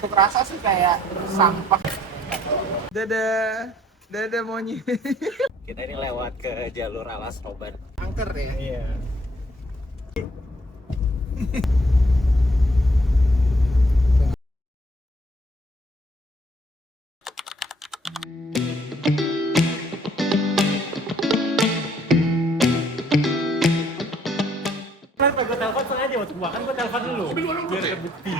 Untuk rasa sih kayak sampah. Dadah, dadah monyet. Kita ini lewat ke jalur alas Roban. Angker ya. Iya. Kenapa gue telepon sengaja waktu makan gue telepon dulu biar ada bukti.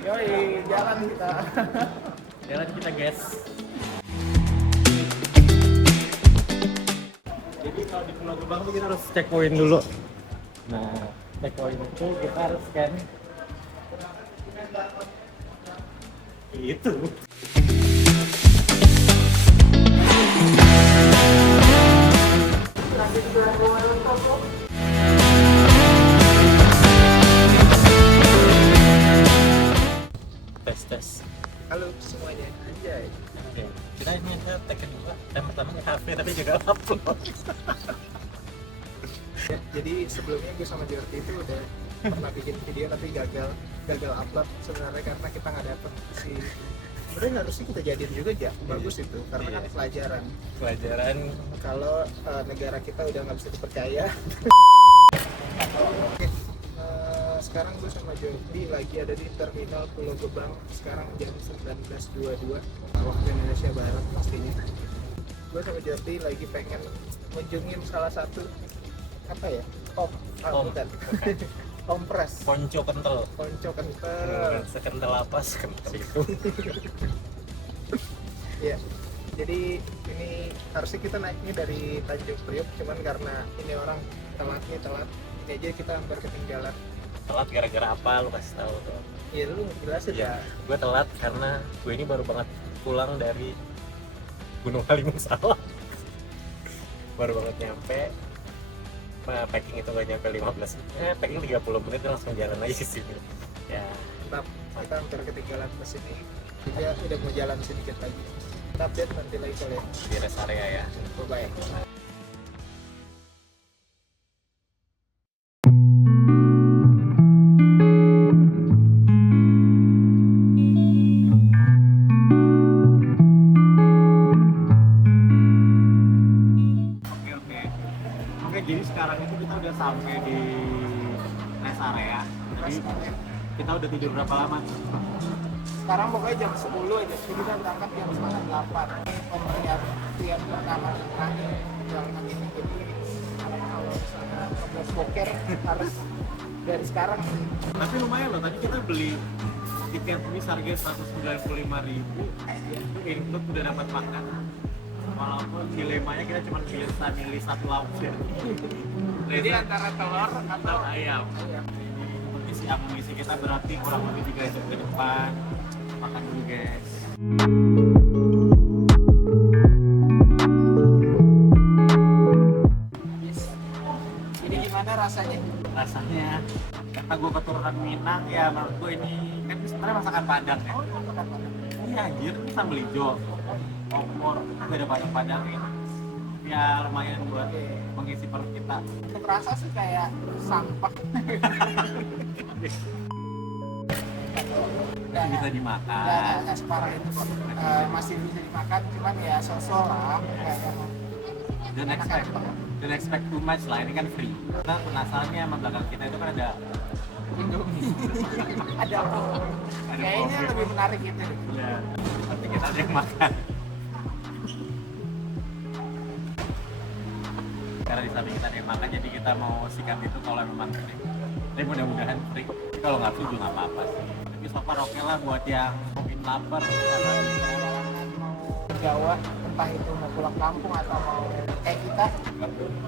Yoi, jalan kita. Jalan kita guys. Jadi kalau di Pulau Gebang tuh kita harus checkpoint dulu. Nah, checkpoint itu kita harus scan. Itu. Tes. Halo semuanya, anjay. Oke. Kita ini tag kedua. Dan pertama ke kafe tapi juga upload. Ya, jadi sebelumnya gue sama Jordi itu udah pernah bikin video tapi gagal upload sebenarnya karena kita nggak dapet si. Sebenarnya harusnya kita jadiin juga ya, bagus itu karena kan pelajaran kalau negara kita udah nggak bisa dipercaya. Oke, sekarang gue sama Jordi lagi ada di terminal Pulau Gebang. Sekarang jam 19.22 waktu Indonesia Barat pastinya. Gue sama Jordi lagi pengen mengunjungin salah satu apa ya? Bukan. Kompres. Ponco kental. Sekental apa? Sekental itu. Ya. Jadi ini harusnya kita naiknya dari Tanjung Priok, cuman karena ini orang telat, ini aja kita hampir ketinggalan. Telat gara-gara apa? Lu kasih tahu tuh. Ya lu jelasin ya. Gue telat karena gue ini baru banget pulang dari Gunung Halimun Salak. Baru banget nyampe. Packing itu gak nyampe 15 packing 30 menit langsung jalan aja ke sini. Ya, Tetap kita hampir ketinggalan bus ini. Kita udah mau jalan sedikit lagi. Kita update nanti lagi kalian. di rest area ya. Bye. Oke, jadi sekarang itu kita udah sampai di rest area. Jadi kita udah tidur berapa lama? Sekarang pokoknya jam 10 aja. Jadi kita berangkat jam setengah 8. Pemeriksaan pertama terakhir perjalanan ini. Jadi kalau misalnya mau boker harus dari sekarang sih. Tapi lumayan loh, tadi kita beli tiket ini harga 195.000 itu include udah dapat makan. Walaupun dilemanya kita cuma bisa milih satu lauk ya. Jadi antara telur atau ayam. Isi amunisi kita berarti kurang lebih 3 jam ke depan. Makan dulu guys. Ini gimana rasanya? Rasanya kata gue keturunan Minang ya, menurut gue ini kan sebenarnya masakan Padang ya. Iya anjir, ini sambal hijau, opor, gue ada padang-padangin. Ya lumayan buat mengisi perut kita. Untuk rasa sih kayak sampah. Bisa dimakan. Nggak separah itu kok. Masih bisa dimakan, cuman ya sosok lah. Kayak Don't expect too much lah, ini kan free. Kita penasarannya sama belakang kita itu kan ada Indomie. Ada apa? Kayaknya lebih menarik itu. ya, nanti kita ada yang makan. Karena di samping kita ada yang makan, jadi kita mau sikat itu kalau memang free. Tapi mudah-mudahan free. Kalau nggak free juga nggak apa-apa sih. Tapi so far oke lah buat yang mungkin lapar. Jawa, entah itu mau pulang kampung atau mau kayak kita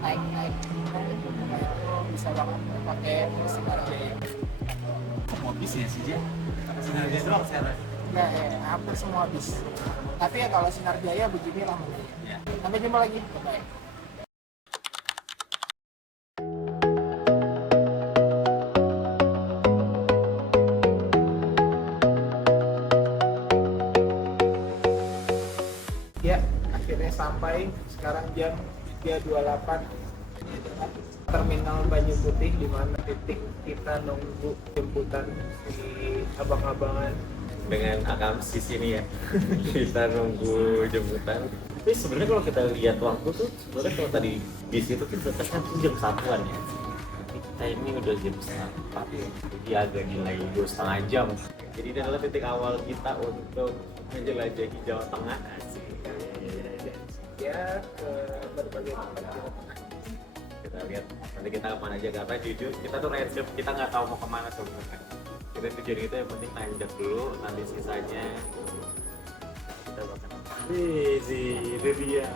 naik itu bisa banget pakai Sinar Jaya. Semua bis ya sih, Sinar Jaya doang sekarang. Enggak, hampir semua bis. Tapi ya kalau Sinar Jaya beginilah. Ya. Sampai jumpa lagi. Bye. Ya, akhirnya sampai. Sekarang jam 3.28. Terminal Banyu Putih, di mana titik kita nunggu jemputan di abang-abangan. Dengan akamsi sini ya. Kita nunggu jemputan. Tapi sebenarnya kalau kita lihat waktu tuh, sebenarnya kalau tadi bis itu kita kan jam 1-an ya. Tapi kita ini udah jam 4 ya. Jadi agak nilai 2,5 jam. Jadi ini adalah titik awal kita untuk menjelajahi Jawa Tengah. Asik. Ya, ke berbagai tempat Jawa Tengah. Kita lihat nanti kita kemana aja, karena jujur kita tuh random, kita nggak tahu mau kemana sebenarnya. Kita tujuan kita yang penting nanjak dulu, nanti sisanya kita bakal itu dia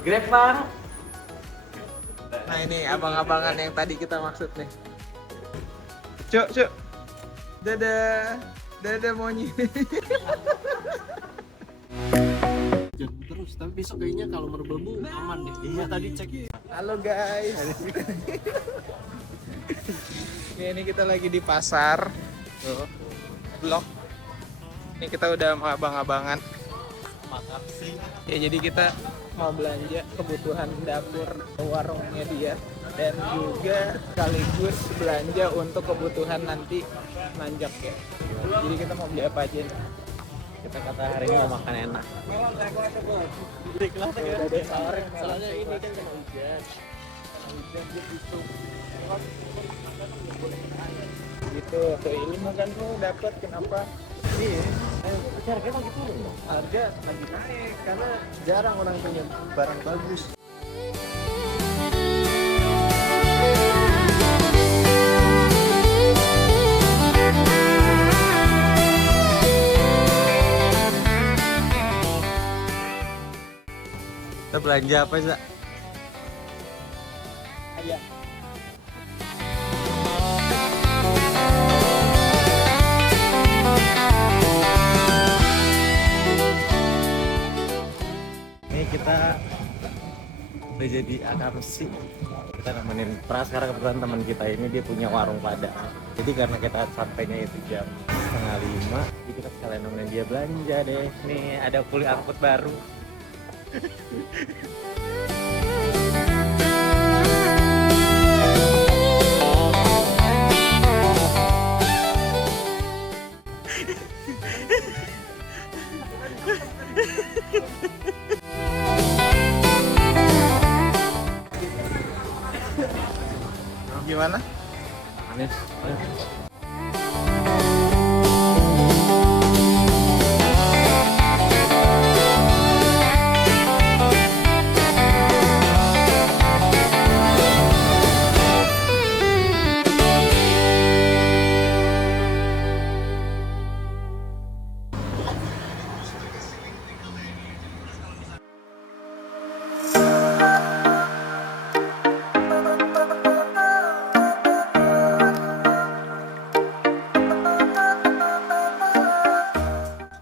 Grab bang. Nah ini abang-abangan yang tadi kita maksud nih. Cuk. Dadah monyet. Jago terus, tapi besok kayaknya kalau merbabu aman deh. Iya tadi cek. Halo guys. Ya, ini kita lagi di pasar. Tuh. Vlog. Ini kita udah sama abang-abangan. Makan sih. Ya jadi kita mau belanja kebutuhan dapur warungnya dia, dan juga sekaligus belanja untuk kebutuhan nanti nanjak ya. Jadi kita mau beli apa aja nih? Kita kata hari ini mau makan enak. Udah ada yang nawarin, Soalnya ini kan kena hujan. gitu. Tuh ini makan tuh dapat kenapa? Iya. Harganya lagi turun dong. Harga lagi naik karena jarang orang punya barang bagus. Kita belanja apa sih? Ayam. Ini kita udah jadi akamsi. Kita nemenin Pras, karena kebetulan teman kita ini dia punya warung Padang. Jadi karena kita sampainya itu jam 4:30, jadi kita sekalian nemenin dia belanja deh. Nih ada kuli angkut baru. Gimana? Manis.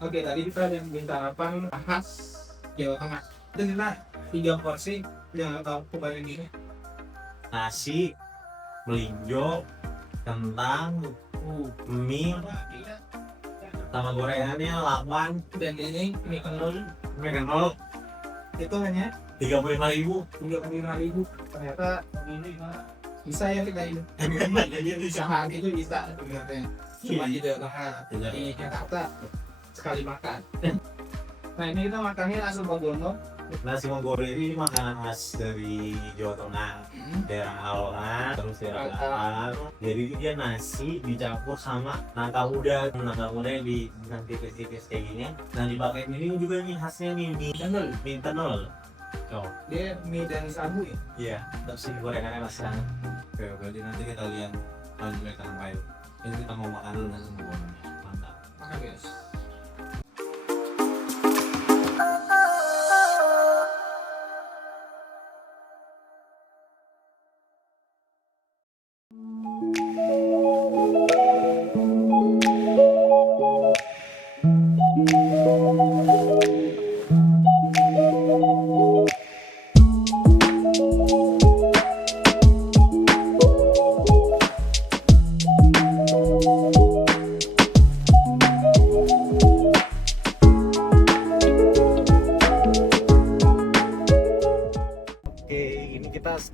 Oke, tadi kita ada yang minta sarapan khas Jawa Tengah. Itu kita 3 porsi yang tahu kembali gini. Nasi, melinjo, kentang, mie, sama gorengannya 8. Dan ini mie kenul Mie kenol itu hanya 35.000. 35.000. Ternyata ini bisa ya kita ini. Usaha itu bisa sebenarnya. Cuma di Jawa Tengah, di Jakarta sekali makan. Nah ini kita makannya langsung Bogono. Nasi Monggore ini makanan khas dari Jawa Tengah, daerah Alora, terus daerah Batak. Jadi dia nasi dicampur sama nangka muda yang di tipis-tipis kayak gini. Nah dipakai ini juga nih khasnya nih mie tenol. Oh. Dia mie dan sagu ya. Iya, terus gorengannya masih hangat. Oke, berarti nanti kita lihat lanjut sampai. Ini kita mau makan dulu nasi goreng. Mantap. Makan guys.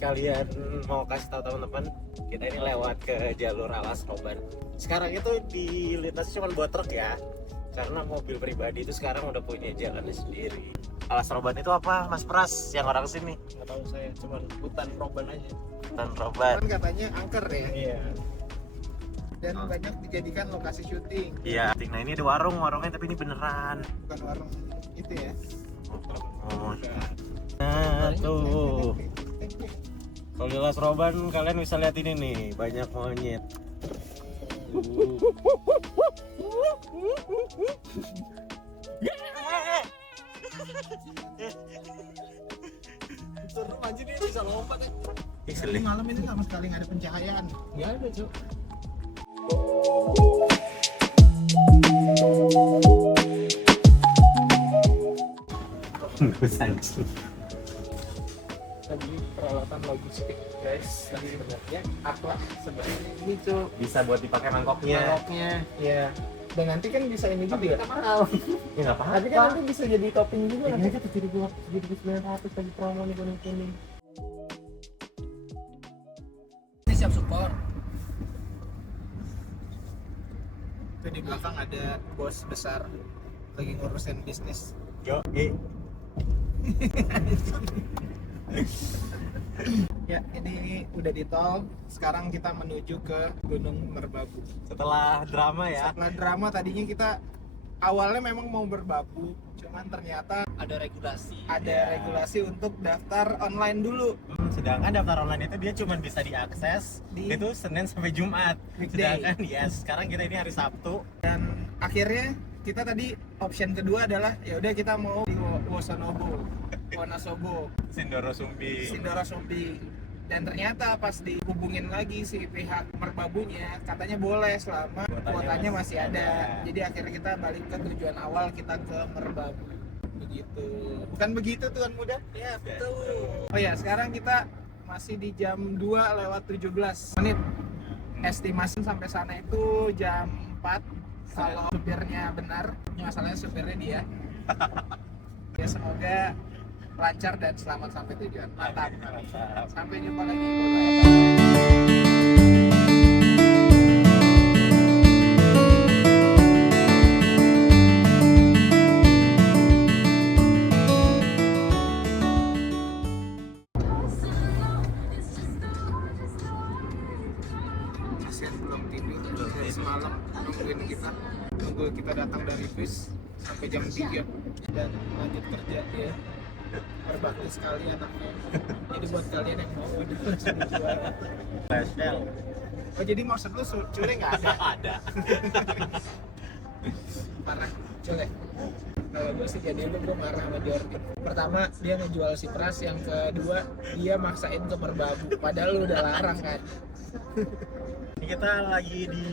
kalian mau kasih tahu teman-teman, kita ini lewat ke jalur Alas Roban. Sekarang itu dilintasi cuma buat truk ya, karena mobil pribadi itu sekarang udah punya jalannya sendiri. Alas Roban itu apa, Mas Pras, yang orang sini? Nggak tahu saya, cuma hutan Roban aja. Hutan Roban. Kan katanya angker ya, Iya. dan banyak dijadikan lokasi syuting. Iya. Nah ini ada warungnya tapi ini beneran. Bukan warung itu ya. Oh. Nah tuh. Kalau di Alas Roban kalian bisa lihat ini nih, banyak monyet. Seru aja dia bisa lompat ya. Tapi malam ini sama sekali nggak ada pencahayaan. Nggak ada, Cuk. Tadi peralatan logistik, guys. Tadi sebenarnya apa sebenarnya ini tuh Bisa buat dipakai mangkoknya. mangkoknya, ya. Dan nanti kan bisa ini Tapi juga. kita mahal. Ya nggak apa-apa. Tapi kan nanti bisa jadi topping juga. Ini aja tuh jadi 900 lagi promo nih kuning-kuning. Ini siap support. Itu di belakang ada bos besar lagi ngurusin bisnis. Yo, Ya, ini udah di tol. Sekarang kita menuju ke Gunung Merbabu. setelah drama ya. Setelah drama tadinya kita awalnya memang mau berbabu, cuman ternyata Ada regulasi. ada Ya. regulasi untuk daftar online dulu. Sedangkan daftar online itu dia cuma bisa diakses itu Senin sampai Jumat. Weekday. Sedangkan sekarang kita ini hari Sabtu. Dan akhirnya kita tadi option kedua adalah ya udah kita mau di Wonosobo, Sindoro Sumbi. Sindoro Sumbing. Dan ternyata pas dihubungin lagi si pihak Merbabunya katanya boleh selama kuotanya masih ada. Jadi akhirnya kita balik ke tujuan awal, kita ke Merbabu. Begitu. Bukan begitu Tuan Muda? Ya betul. Oh ya, sekarang kita masih di jam 2:17 menit. Estimasi sampai sana itu jam 4 kalau supirnya benar. Ini masalahnya supirnya dia. Ya semoga lancar dan selamat sampai tujuan. Mantap. Sampai jumpa lagi. Pasien belum tidur dari semalam nungguin kita, nunggu kita datang dari bis sampai jam 3 dan lanjut kerja dia. Berbakti sekali anaknya. Jadi buat kalian yang mau udah langsung jual. Flash sale. Oh jadi maksud lu cule nggak ada? Ada. Parah, cule. Kalau gue sih jadi gue marah sama Jordi. Pertama dia ngejual si Pras, yang kedua dia maksain ke Merbabu. Padahal lu udah larang kan. Ini kita lagi di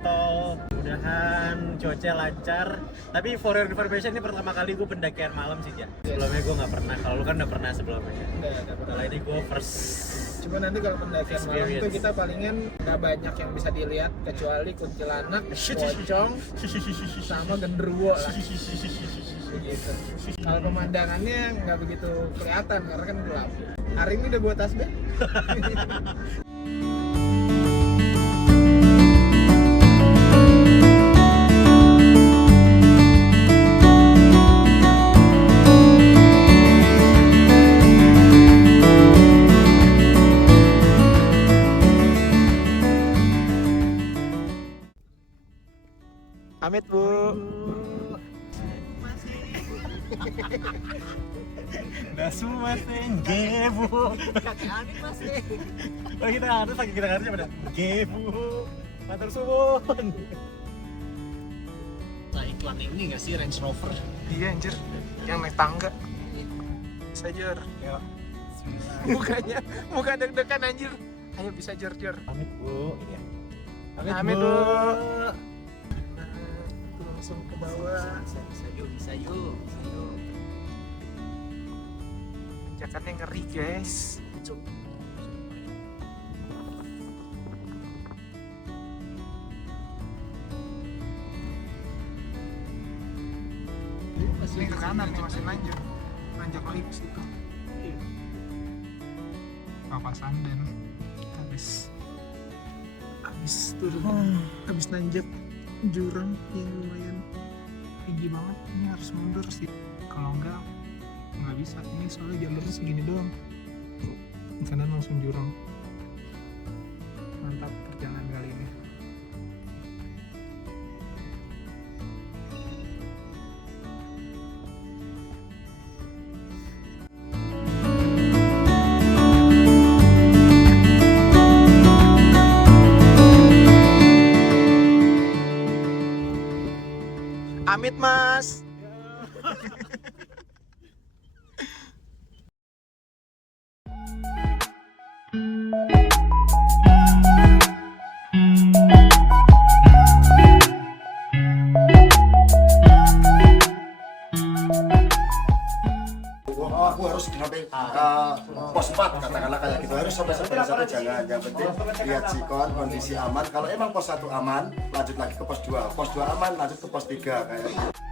tol, mudahan cuaca lancar. Tapi for your information ini pertama kali gue pendakian malam sih ya. Sebelumnya gue nggak pernah. Kalau lu kan udah pernah sebelumnya. Udah Kalau ini gue first. Cuma nanti kalau pendakian malam itu Experience. kita palingan nggak banyak yang bisa dilihat kecuali kuntilanak, pocong, sama genderuwo lah. Begitu. Kalau pemandangannya nggak begitu kelihatan karena kan gelap. Hari ini udah buat tasbih. Amit Bu. Dasu masing gebu. Oh kita harus lagi kita harusnya pada gebu. Matur suwun. Nah iklan ini nggak sih Range Rover? Iya anjir, yang naik tangga. Bisa jor. Ya. Muka deg-degan anjir. Ayo bisa jor. Pamit Bu. Iya. Pamit, Bu. Langsung ke bawah. Bisa yuk. Tanjakannya ngeri guys. Ini ke kanan nih masih lanjut lips itu. papasan dan habis turun, habis nanjak jurang yang lumayan tinggi banget. Ini harus mundur sih, kalau nggak bisa. Ini soalnya jalurnya segini doang, kanan langsung jurang. Mantap perjalanan kali ini. Amit mas. Aku harus sampai pos 4 katakanlah kayak gitu, harus sampai sebelah satu jangan. Yang penting lihat sikon kondisi aman. Kalau emang pos 1 aman, lanjut lagi ke pos 2 aman, lanjut ke pos 3 kayak gitu.